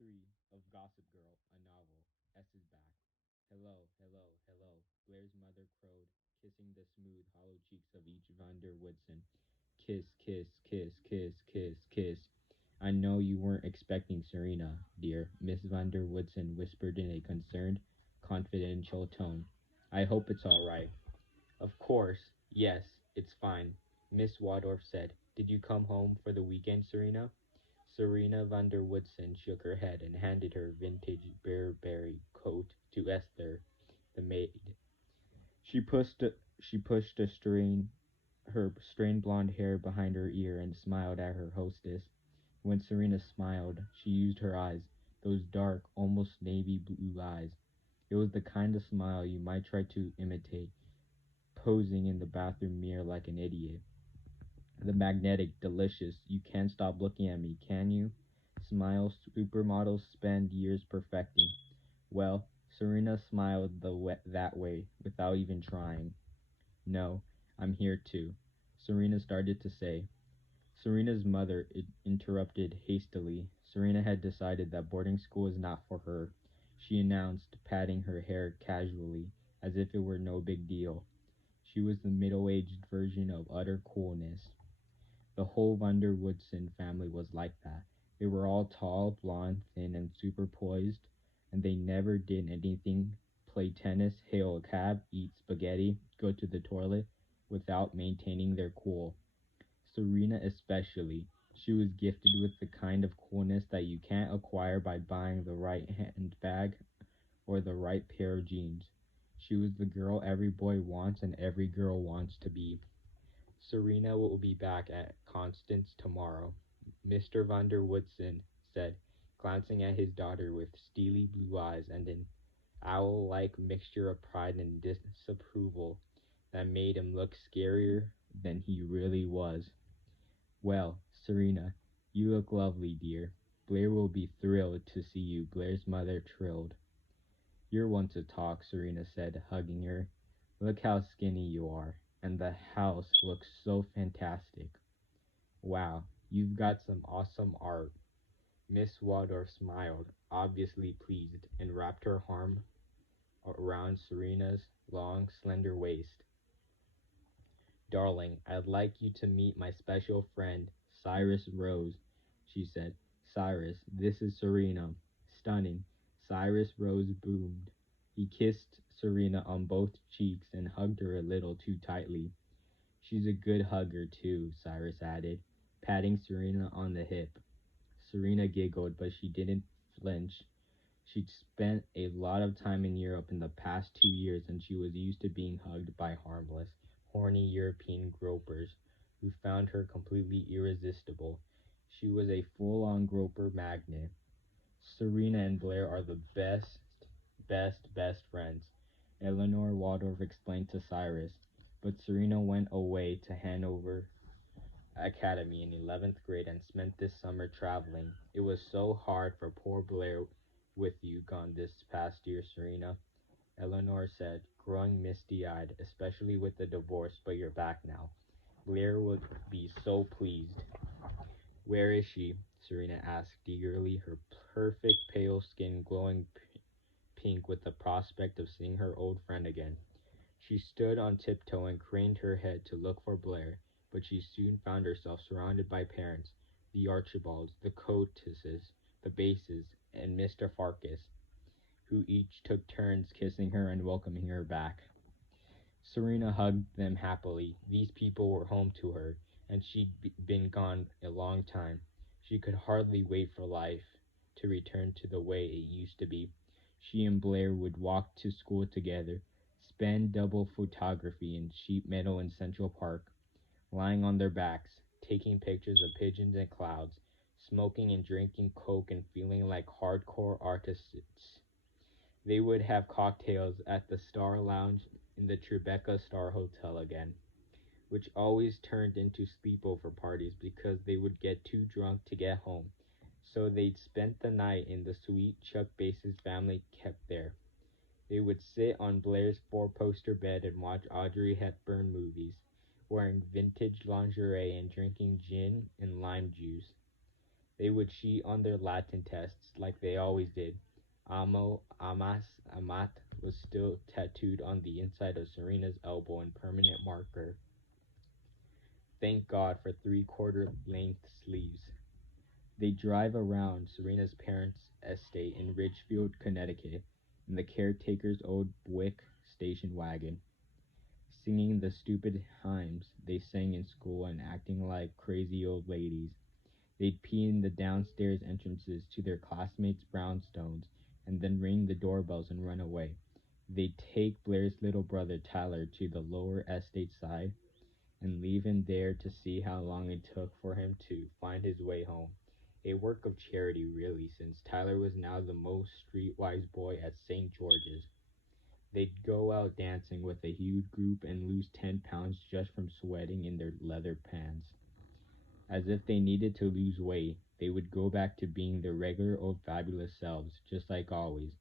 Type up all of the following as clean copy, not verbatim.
3 of Gossip Girl, a novel. S is back. Hello, hello, hello, Blair's mother crowed, kissing the smooth, hollow cheeks of each Vander Woodson. Kiss, kiss, kiss, kiss, kiss, kiss. I know you weren't expecting Serena, dear, Miss Vander Woodson whispered in a concerned, confidential tone. I hope it's all right. Of course, yes, it's fine, Miss Waldorf said. Did you come home for the weekend, Serena? Serena van der Woodsen shook her head and handed her vintage Burberry coat to Esther, the maid. She pushed her strained blonde hair behind her ear and smiled at her hostess. When Serena smiled, she used her eyes, those dark, almost navy blue eyes. It was the kind of smile you might try to imitate, posing in the bathroom mirror like an idiot. The magnetic, delicious, you can't stop looking at me, can you? Smile supermodels spend years perfecting. Well, Serena smiled that way without even trying. No, I'm here too, Serena started to say. Serena's mother interrupted hastily. Serena had decided that boarding school is not for her, she announced, patting her hair casually, as if it were no big deal. She was the middle-aged version of utter coolness. The whole Vander Woodson family was like that. They were all tall, blonde, thin, and super poised, and they never did anything play tennis, hail a cab, eat spaghetti, go to the toilet without maintaining their cool. Serena especially. She was gifted with the kind of coolness that you can't acquire by buying the right handbag or the right pair of jeans. She was the girl every boy wants and every girl wants to be. Serena will be back at Constance tomorrow, Mr. van der Woodsen said, glancing at his daughter with steely blue eyes and an owl-like mixture of pride and disapproval that made him look scarier than he really was. Well, Serena, you look lovely, dear. Blair will be thrilled to see you, Blair's mother trilled. You're one to talk, Serena said, hugging her. Look how skinny you are, and the house looks so fantastic. Wow, you've got some awesome art. Miss Waldorf smiled, obviously pleased, and wrapped her arm around Serena's long, slender waist. Darling, I'd like you to meet my special friend, Cyrus Rose, she said. Cyrus, this is Serena. Stunning. Cyrus Rose boomed. He kissed Serena on both cheeks and hugged her a little too tightly. She's a good hugger, too, Cyrus added, patting Serena on the hip. Serena giggled, but she didn't flinch. She'd spent a lot of time in Europe in the past 2 years, and she was used to being hugged by harmless, horny European gropers who found her completely irresistible. She was a full-on groper magnet. Serena and Blair are the best friends, Eleanor Waldorf explained to Cyrus, but Serena went away to Hanover Academy in 11th grade and spent this summer traveling. It was so hard for poor Blair with you gone this past year, Serena, Eleanor said, growing misty-eyed, especially with the divorce, but you're back now. Blair would be so pleased. Where is she? Serena asked eagerly, her perfect pale skin glowing pink with the prospect of seeing her old friend again. She stood on tiptoe and craned her head to look for Blair, but she soon found herself surrounded by parents, the Archibalds, the Coateses, the Bases, and Mr. Farkas, who each took turns kissing her and welcoming her back. Serena hugged them happily. These people were home to her, and she'd been gone a long time. She could hardly wait for life to return to the way it used to be. She and Blair would walk to school together, spend double photography in sheet metal in Central Park, lying on their backs, taking pictures of pigeons and clouds, smoking and drinking Coke and feeling like hardcore artists. They would have cocktails at the Star Lounge in the Tribeca Star Hotel again, which always turned into sleepover parties because they would get too drunk to get home. So they'd spend the night in the suite Chuck Bass's family kept there. They would sit on Blair's four-poster bed and watch Audrey Hepburn movies, wearing vintage lingerie and drinking gin and lime juice. They would cheat on their Latin tests like they always did. Amo, amas, amat was still tattooed on the inside of Serena's elbow in permanent marker. Thank God for three-quarter length sleeves. They drive around Serena's parents' estate in Ridgefield, Connecticut, in the caretaker's old Buick station wagon, singing the stupid hymns they sang in school and acting like crazy old ladies. They'd pee in the downstairs entrances to their classmates' brownstones and then ring the doorbells and run away. They'd take Blair's little brother Tyler to the lower estate side and leave him there to see how long it took for him to find his way home. A work of charity, really, since Tyler was now the most streetwise boy at St. George's. They'd go out dancing with a huge group and lose 10 pounds just from sweating in their leather pants. As if they needed to lose weight, they would go back to being their regular old fabulous selves, just like always.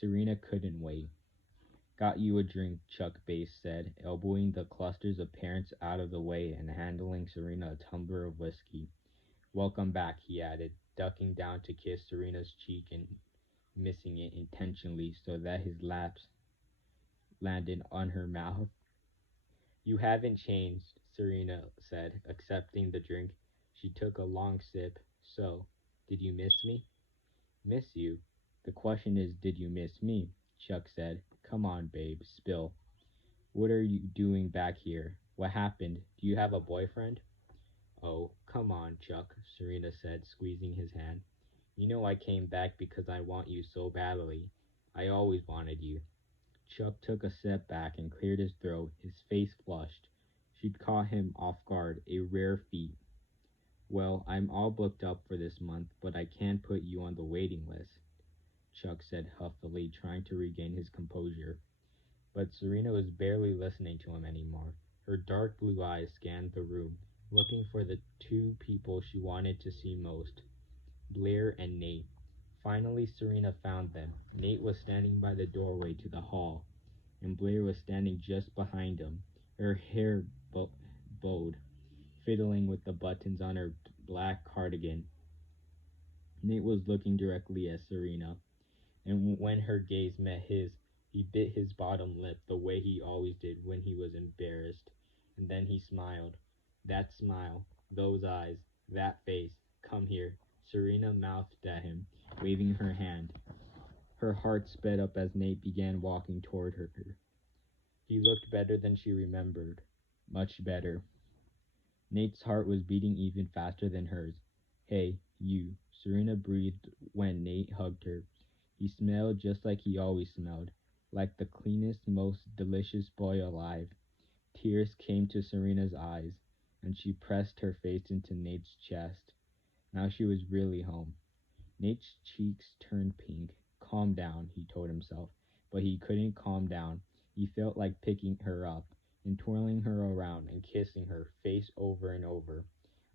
Serena couldn't wait. Got you a drink, Chuck Bass said, elbowing the clusters of parents out of the way and handling Serena a tumbler of whiskey. Welcome back, he added, ducking down to kiss Serena's cheek and missing it intentionally so that his lips landed on her mouth. You haven't changed, Serena said, accepting the drink. She took a long sip. So, did you miss me? Miss you? The question is, did you miss me? Chuck said. Come on, babe, spill. What are you doing back here? What happened? Do you have a boyfriend? Oh, come on, Chuck, Serena said, squeezing his hand. You know I came back because I want you so badly. I always wanted you. Chuck took a step back and cleared his throat, his face flushed. She'd caught him off guard, a rare feat. Well, I'm all booked up for this month, but I can't put you on the waiting list, Chuck said huffily, trying to regain his composure. But Serena was barely listening to him anymore. Her dark blue eyes scanned the room, looking for the two people she wanted to see most, Blair and Nate. Finally, Serena found them. Nate was standing by the doorway to the hall, and Blair was standing just behind him, her hair bowed, fiddling with the buttons on her black cardigan. Nate was looking directly at Serena, and when her gaze met his, he bit his bottom lip the way he always did when he was embarrassed, and then he smiled. That smile, those eyes, that face. Come here, Serena mouthed at him, waving her hand. Her heart sped up as Nate began walking toward her. He looked better than she remembered. Much better. Nate's heart was beating even faster than hers. Hey, you, Serena breathed when Nate hugged her. He smelled just like he always smelled, like the cleanest, most delicious boy alive. Tears came to Serena's eyes, and she pressed her face into Nate's chest. Now she was really home. Nate's cheeks turned pink. Calm down, he told himself, but he couldn't calm down. He felt like picking her up and twirling her around and kissing her face over and over.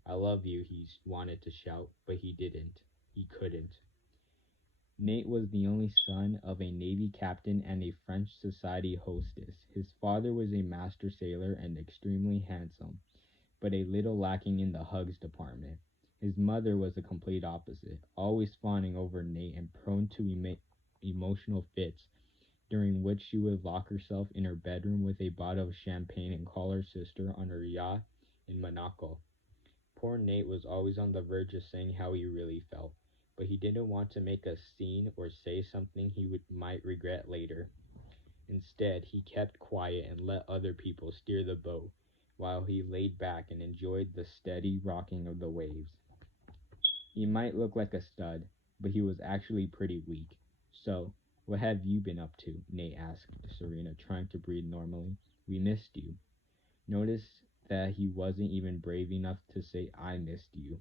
I love you, he wanted to shout, but he didn't. He couldn't. Nate was the only son of a Navy captain and a French society hostess. His father was a master sailor and extremely handsome, but a little lacking in the hugs department. His mother was the complete opposite, always fawning over Nate and prone to emotional fits, during which she would lock herself in her bedroom with a bottle of champagne and call her sister on her yacht in Monaco. Poor Nate was always on the verge of saying how he really felt, but he didn't want to make a scene or say something might regret later. Instead, he kept quiet and let other people steer the boat, while he laid back and enjoyed the steady rocking of the waves. He might look like a stud, but he was actually pretty weak. So, what have you been up to? Nate asked Serena, trying to breathe normally. We missed you. Notice that he wasn't even brave enough to say, I missed you.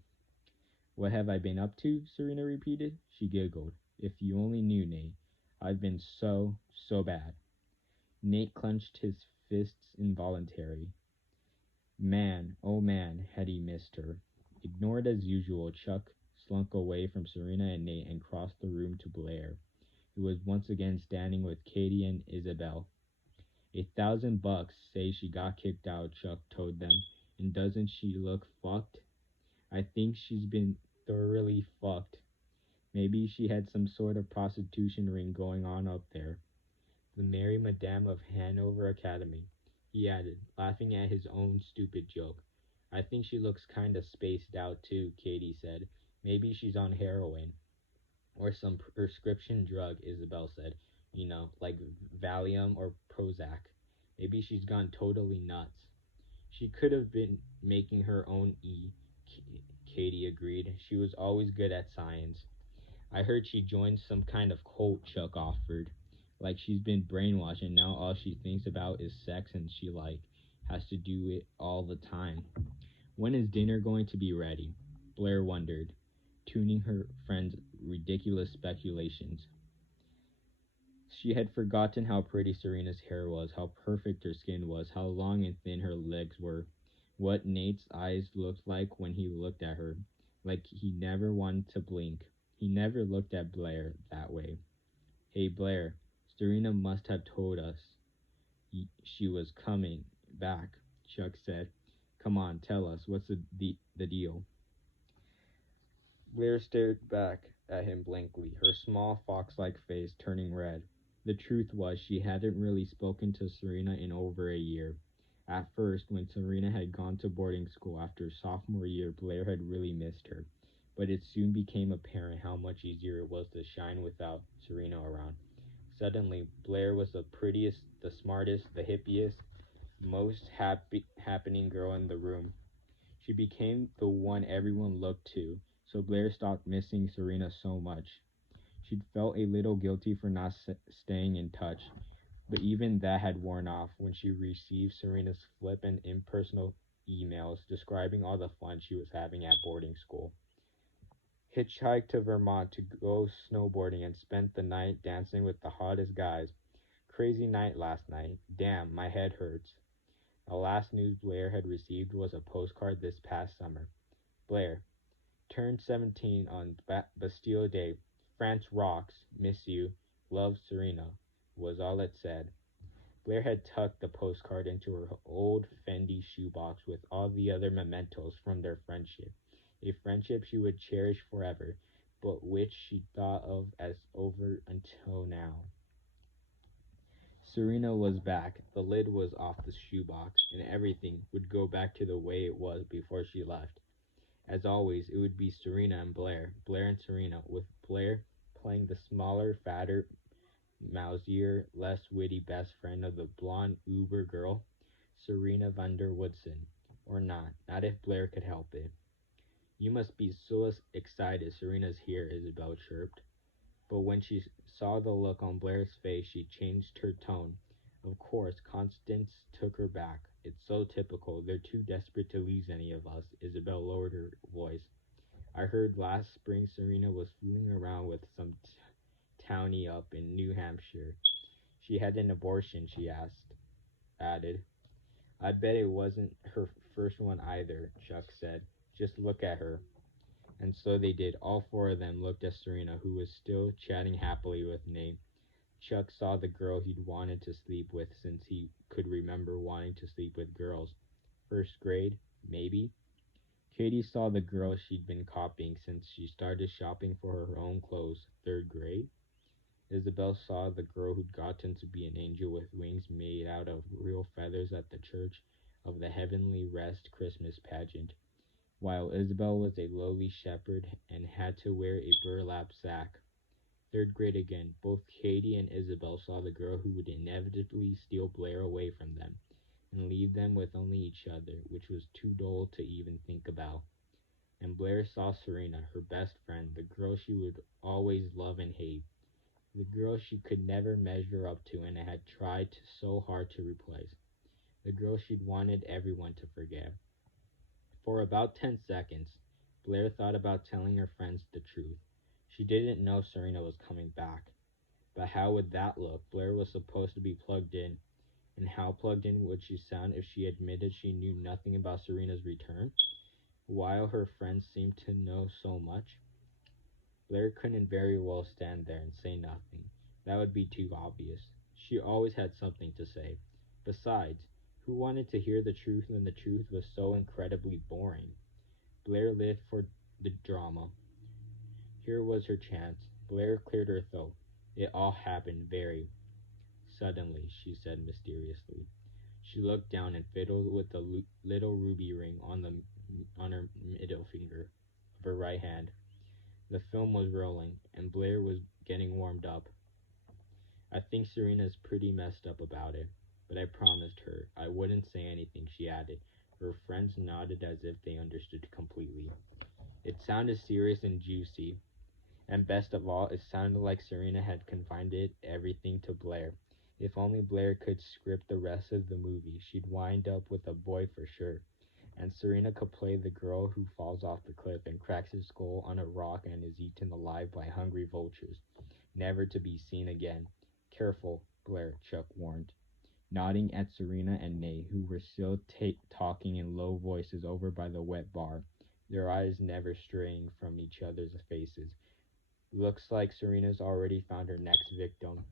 What have I been up to? Serena repeated. She giggled. If you only knew, Nate. I've been so bad. Nate clenched his fists involuntarily. Man, oh man, had he missed her. Ignored as usual, Chuck slunk away from Serena and Nate and crossed the room to Blair, who was once again standing with Katie and Isabel. $1,000 say she got kicked out, Chuck told them, and doesn't she look fucked? I think she's been thoroughly fucked. Maybe she had some sort of prostitution ring going on up there. The Mary Madame of Hanover Academy, he added, laughing at his own stupid joke. I think she looks kinda spaced out too, Katie said. Maybe she's on heroin. Or some prescription drug, Isabel said. Like Valium or Prozac. Maybe she's gone totally nuts. She could have been making her own Katie agreed. She was always good at science. I heard she joined some kind of cult, Chuck offered. Like she's been brainwashed and now all she thinks about is sex and she has to do it all the time. When is dinner going to be ready? Blair wondered, tuning her friend's ridiculous speculations. She had forgotten how pretty Serena's hair was, how perfect her skin was, how long and thin her legs were, what Nate's eyes looked like when he looked at her, like he never wanted to blink. He never looked at Blair that way. Hey Blair, Serena must have told us she was coming back, Chuck said. Come on, tell us, what's the deal? Blair stared back at him blankly, her small fox-like face turning red. The truth was, she hadn't really spoken to Serena in over a year. At first, when Serena had gone to boarding school after sophomore year, Blair had really missed her. But it soon became apparent how much easier it was to shine without Serena around. Suddenly, Blair was the prettiest, the smartest, the hippiest, most happening girl in the room. She became the one everyone looked to, so Blair stopped missing Serena so much. She'd felt a little guilty for not staying in touch, but even that had worn off when she received Serena's flippant, impersonal emails describing all the fun she was having at boarding school. Hitchhiked to Vermont to go snowboarding and spent the night dancing with the hottest guys. Crazy night last night. Damn, my head hurts. The last news Blair had received was a postcard this past summer. Blair, turned 17 on Bastille Day. France rocks. Miss you. Love, Serena, was all it said. Blair had tucked the postcard into her old Fendi shoebox with all the other mementos from their friendship. A friendship she would cherish forever, but which she thought of as over until now. Serena was back. The lid was off the shoebox, and everything would go back to the way it was before she left. As always, it would be Serena and Blair, Blair and Serena, with Blair playing the smaller, fatter, mousier, less witty best friend of the blonde Uber girl, Serena van der Woodsen. Or not if Blair could help it. You must be so excited Serena's here, Isabel chirped. But when she saw the look on Blair's face, she changed her tone. Of course, Constance took her back. It's so typical. They're too desperate to lose any of us. Isabel lowered her voice. I heard last spring Serena was fooling around with some townie up in New Hampshire. She had an abortion, she added. I bet it wasn't her first one either, Chuck said. Just look at her. And so they did. All four of them looked at Serena, who was still chatting happily with Nate. Chuck saw the girl he'd wanted to sleep with since he could remember wanting to sleep with girls. First grade, maybe? Katie saw the girl she'd been copying since she started shopping for her own clothes. Third grade? Isabel saw the girl who'd gotten to be an angel with wings made out of real feathers at the Church of the Heavenly Rest Christmas pageant, while Isabel was a lowly shepherd and had to wear a burlap sack. Third grade again, both Katie and Isabel saw the girl who would inevitably steal Blair away from them and leave them with only each other, which was too dull to even think about. And Blair saw Serena, her best friend, the girl she would always love and hate, the girl she could never measure up to and had tried so hard to replace, the girl she'd wanted everyone to forget. For about 10 seconds, Blair thought about telling her friends the truth. She didn't know Serena was coming back. But how would that look? Blair was supposed to be plugged in. And how plugged in would she sound if she admitted she knew nothing about Serena's return, while her friends seemed to know so much? Blair couldn't very well stand there and say nothing. That would be too obvious. She always had something to say. Besides, who wanted to hear the truth when the truth was so incredibly boring? Blair lived for The drama. Here was her chance. Blair cleared her throat. It all happened very suddenly, she said mysteriously. She looked down and fiddled with the little ruby ring on her middle finger of her right hand. The film was rolling, and Blair was getting warmed up. I think Serena's pretty messed up about it, but I promised her I wouldn't say anything, she added. Her friends nodded as if they understood completely. It sounded serious and juicy, and best of all, it sounded like Serena had confided everything to Blair. If only Blair could script the rest of the movie, she'd wind up with a boy for sure. And Serena could play the girl who falls off the cliff and cracks her skull on a rock and is eaten alive by hungry vultures, never to be seen again. Careful, Blair, Chuck warned, nodding at Serena and Nate, who were still talking in low voices over by the wet bar, their eyes never straying from each other's faces. Looks like Serena's already found her next victim.